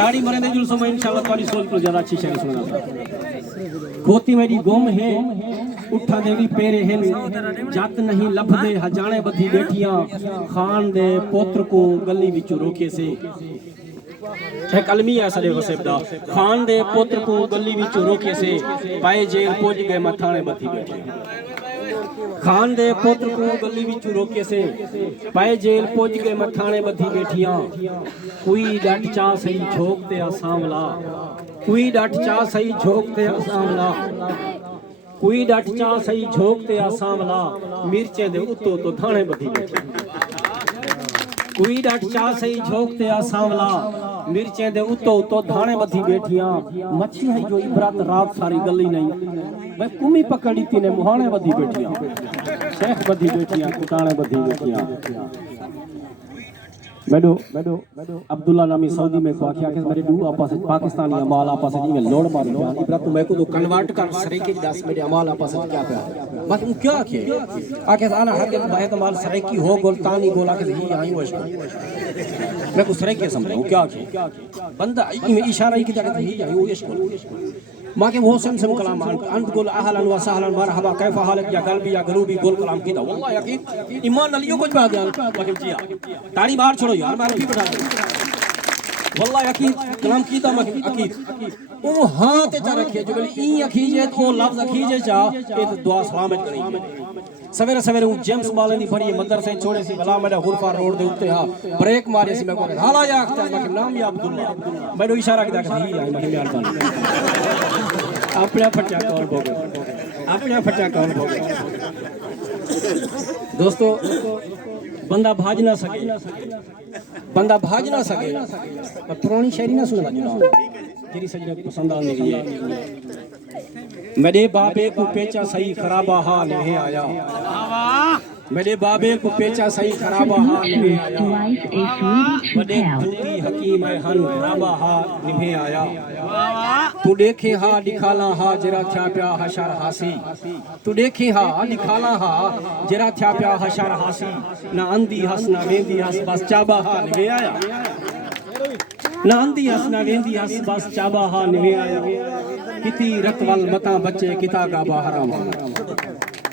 ताड़ी मरे ने जुलसो मैं इंशाल्लाह तुम्हारी सोच को ज्यादा अच्छी शायरी सुनाऊंगा। खोती मेरी गुम है उठा देवी पेरे हैं जत नहीं लभदे हजाने बधी बैठियां खान दे पुत्र को गली विच रोके से एक अलमी है सदे गसेब दा खान दे पुत्र को गली विच रोके से पाए जेल पहुंच गए मथाने बधी बैठियां खान दे पुत्र को गली विच रोके से पाए जेल पहुंच गए मथाने बधी बैठियां कोई डट चा सही झोंकते आसामला कोई डट चा सही झोंकते आसामला कोई डट चा सही झोंकते आसामला मिर्चे दे उत्तो तो धाने बधी बैठियां कोई डट चा सही झोंकते आसामला मिर्चे दे उत्तो तो धाने बधी बैठियां मच्छी है जो इबरत रात सारी गली नहीं भाई कुमी पकड़ी तीने मुहाने बधी बैठियां शेख बधी बैठियां कुटाने बधी बैठियां मैडो अब्दुल्ला नामी सऊदी में को आखिया कि मेरे दू आपस पाकिस्तानी अमाल आपस में लोड मारी जान इबरत मैं को तो कन्वर्ट कर सरीके 10 मेरे अमाल आपस में क्या पे बस क्या आखे आके आना हर बात माल सरीकी हो गोलतानी गोला के ही आई वश मैं को सरीके समझूं क्या आखे बंदा में इशारा ही कि ही आई वो यश मां के वो सम कलाम अंत गोल अहलन व सहलन मरहबा कैफा हालक या गलबी या गलूबी गोल कलाम कीदा वल्लाह यकीन ईमान अलियो कुछ बात यार बाकी जिया ताड़ी बाहर छोड़ो यार मैं भी बैठा वल्लाह यकीन कलाम कीदा मैं अकीद ओ हां ते चा रखे जो बोले ई अखीजे तो लफ्ज अखीजे चा ए तो दुआ सलामत करी सवेरे सवेरे हूं जेम्स बाले दी फड़ी मंदर से छोड़े सी भला मेरा गुरफा रोड दे उत्ते हा ब्रेक मारे सी मैं को हाला या अख्तर मैं नाम या अब्दुल्ला मैंने इशारा किया कि ही आई मैं मेहरबान अपना फटा कौन भोगे अपना फटा कौन भोगे दोस्तों बंदा भाज ना सके पुरानी शायरी ना सुनना जुना तेरी सजने को पसंद आने के लिए मेरे बाबे को पेचा सही खराबा हाल नहीं आया मेरे बाबे को पेचा सही खराबा हाल नहीं आया बड़े दूती हकीम है हन खराबा हाल नहीं आया तू देखे हा दिखाला हा जरा थया प्या हशर हासी तू देखे हा दिखाला हा जरा थया प्या हशर हासी ना अंधी हस ना वेंदी हस बस चाबा हा नहीं आया ना अंधी हस ना वेंदी हस बस चाबा हा नहीं आया किती रतवल मता बच्चे किता गाबा हराम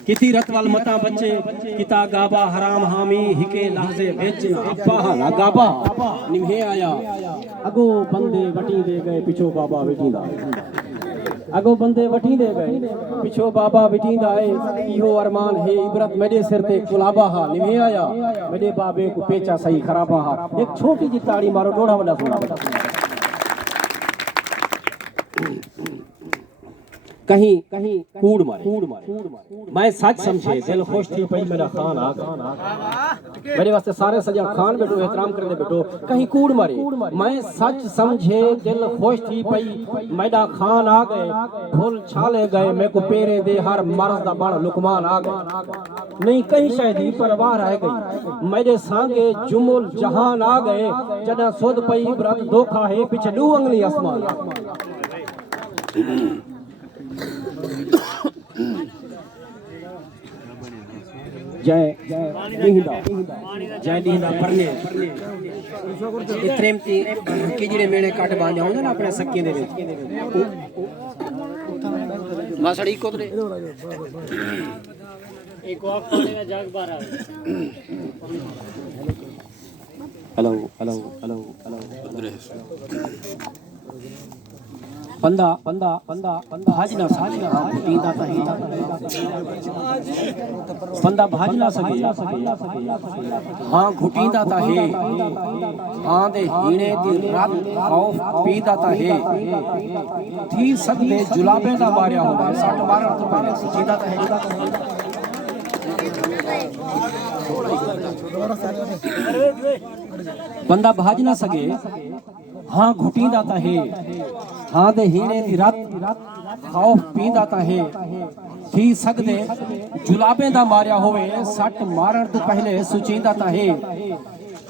किती रतवल मता बच्चे किता गाबा हराम हामी हिके लहजे बेचना अब्बा ना गाबा निभे आया अगो बंदे वटी दे गए पिछो बाबा वेठींदा अगो बंदे वटी दे गए पिछो बाबा वेठींदा है इहो अरमान है इबरत मेरे सिर ते कुलाबा हा निभे आया मेरे बाबे को पेचा सही खराबा हा एक छोटी जी ताड़ी मारो डोड़ा वडा सुना कहीं कूड़ मारे मैं सच समझे दिल खुश थी पई मेरा खान आ गया मेरे वास्ते सारे सजा खान बैठो एहतराम कर दे बैठो कहीं कूड़ मारे मैं सच समझे दिल खुश थी पई मेरा खान आ गए फूल छाले गए मैं को पेरे दे हर मर्द दा बण लुकमान आ गए नहीं कहीं शायद ही परवाह रह गई मेरे सांगे जुमुल जहान आ गए जदा सुध पई इबरत धोखा है पीछे दू अंगली आसमान जय दींदा परने इत्रेमती किजड़े मेणे काट बांधे होंदे ना अपने सक्के दे विच मासड़ी कोतरे एक वाक पड़ेगा जाग बार आ हेलो बंदा भाजना घुटींदा ता ही बंदा भाजना सके हां घुटींदा ता है हां दे हीणे दी रात खौफ पींदा ता है थी सकदे जुलाबे दा मारिया होवे सट मारन तो पहले सीधा ता है बंदा भाज ना सके हाँ घुटींदा ता है हाँ दे हीने दी रात खौफ पींदा ता है थी सकदे जुलाबे दा मारिया होवे सट मारन तो पहले सुचींदा ता है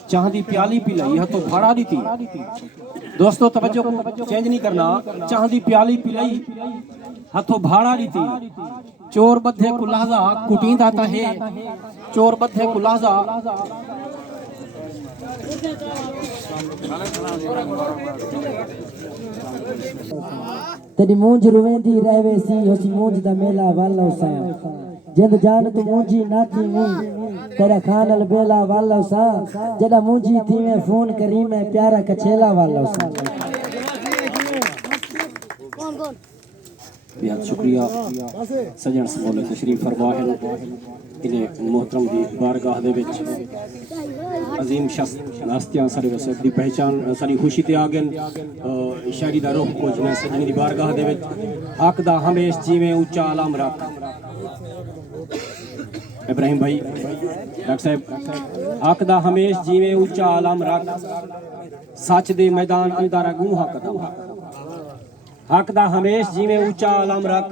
चांदी प्याली पी लई तो भाड़ा दी थी दोस्तों तवज्जो चेंज नहीं करना चांदी प्याली पी लई हथों भाड़ा दी थी चोर बद्धे को लहजा कुटींदा ता है चोर बद्धे को लहजा तेरी मूंज रुवेंदी रहवे सी होसी मूंज दा मेला वालो सा जिंद जान तू मूंजी नाची मूं तेरा खान अल बेला वालो सा जदा मूंजी थी मैं फोन करी मैं प्यारा कछेला वालो सा। बेहद शुक्रिया सजन समोले तशरीफ फरमा है इन्हें मोहतरम दी बारगाह दे विच अजीम शख्स नास्तियां सारे वैसे दी पहचान सारी खुशी ते आ गए शायरी दा रुख कुछ ने सजन दी बारगाह दे विच हक दा हमेश जीवे ऊंचा आलम रख इब्राहिम भाई डॉक्टर साहब हक दा हमेश जीवे ऊंचा आलम रख सच दे मैदान अंदर अगूं कदम हक दा हमेश जीवे ऊंचा आलम रख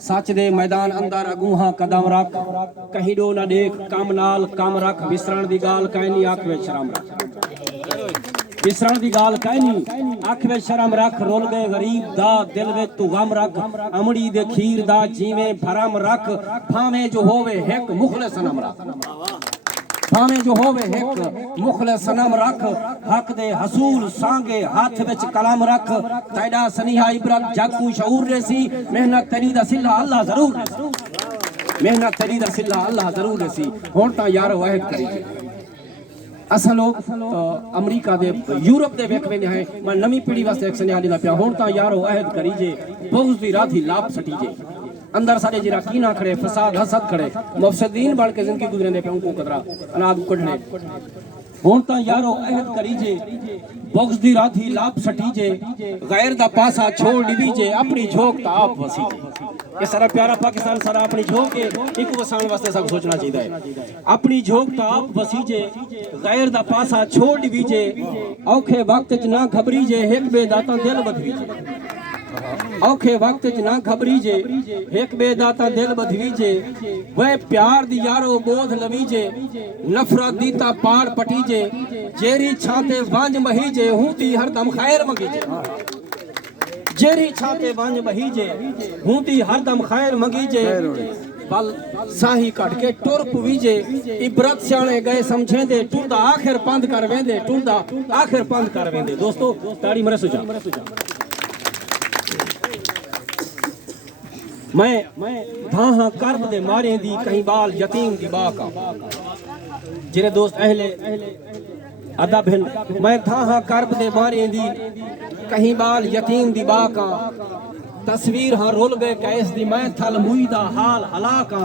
सच दे मैदान अंदर अगूहा कदम रख कहीं डो ना देख कम नाल कम रख विसरण दी गाल कहनी अख विच शर्म रख विसरण दी गाल कहनी अख विच शर्म रख रोल गए गरीब दा दिल विच तू गम रख अमड़ी दे खीर दा जीवे भरम रख भावे जो होवे हिक मुखलिस नम रख भावे जो होवे हिक मुखलिस सनम रख हक दे हसूल सांगे हाथ विच कलम रख तैडा सनीहा इबरत जगू शऊर रेसी मेहनत तेरी दा सिला अल्लाह जरूर मेहनत तेरी दा सिला अल्लाह जरूर रेसी हुण तां यार वाहिद करी असां लोग अमरीका दे यूरोप दे वेख वेंदे हैं मैं नवी पीढ़ी वास्ते एक सनेहा ॾींदा पिया हुण तां यारो वाहिद करी जे बुग़्ज़ दी राधी लाभ सटी जे अंदर साडे जिरा कीना खड़े फसाद हसद खड़े मुफसदीन बन के जिंदगी गुजरने पे उनको कदरा अनाद कढने हुण तां यारो अहद करी जे बुग़्ज़ दी राधी लाभ सटी जे गैर दा पासा छोड़ दी जे अपनी झोंक ता आप वसी जे ये सारा प्यारा पाकिस्तान सारा अपनी झोंक के एक वसाण वास्ते सब सोचना चाहिए अपनी झोंक ता आप वसी जे गैर दा पासा छोड़ दी जे औखे वक्त च ना घबरी जे हिक बे दाता दिल बधवी जे औखे वक्त च ना घबरी जे एक बेदाता दिल बधवी जे वह प्यार दी यारो बोध लवी जे नफरत दी ता पार पटी जे जेरी छाते वांज मही जे हूं ती हरदम खैर मंगी जे जेरी छाते वांज मही जे हूं ती हरदम खैर मंगी जे बल साही कट के टुर पवी जे इबरत सियाणे गए समझे दे टुरदा आखिर पंद कर वेंदे टुरदा आखिर पंद कर वेंदे दोस्तों ताड़ी मरे सुजा मैं धाहा कर्ब दे मारे दी कहीं बाल यतीम दी बाका जिरे दोस्त अहले अदब हैं मैं धाहा कर्ब दे मारे दी कहीं बाल यतीम दी बाका तस्वीर हाँ रोल गए कैस दी मैं थल मुईदा हाल हलाका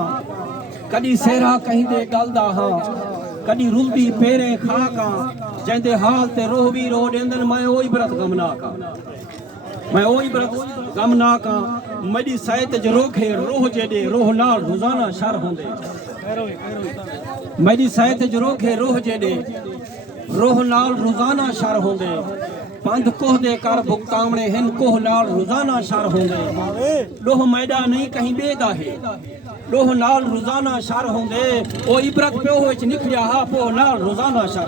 कदी सेरा कहीं दे गलदा हाँ कदी रुलदी पेरे खाका जंदे हाल ते रोह भी रो देंदन मैं ओई बरत गमनाका मैं ओई बरत गमनाका मडी सायत ज रोखे रोह जेडे रोह नाल रोजाना शर होंदे मडी सायत ज रोखे रोह जेडे रोह नाल रोजाना शर होंदे पंध कोह दे कर भुगतावणे हिन कोह नाल रोजाना शर होंदे लोह मैदा नहीं कहीं बेदा है लोह नाल रोजाना शर होंदे ओ इबरत प्यो विच निखड़िया हा पोह नाल रोजाना शर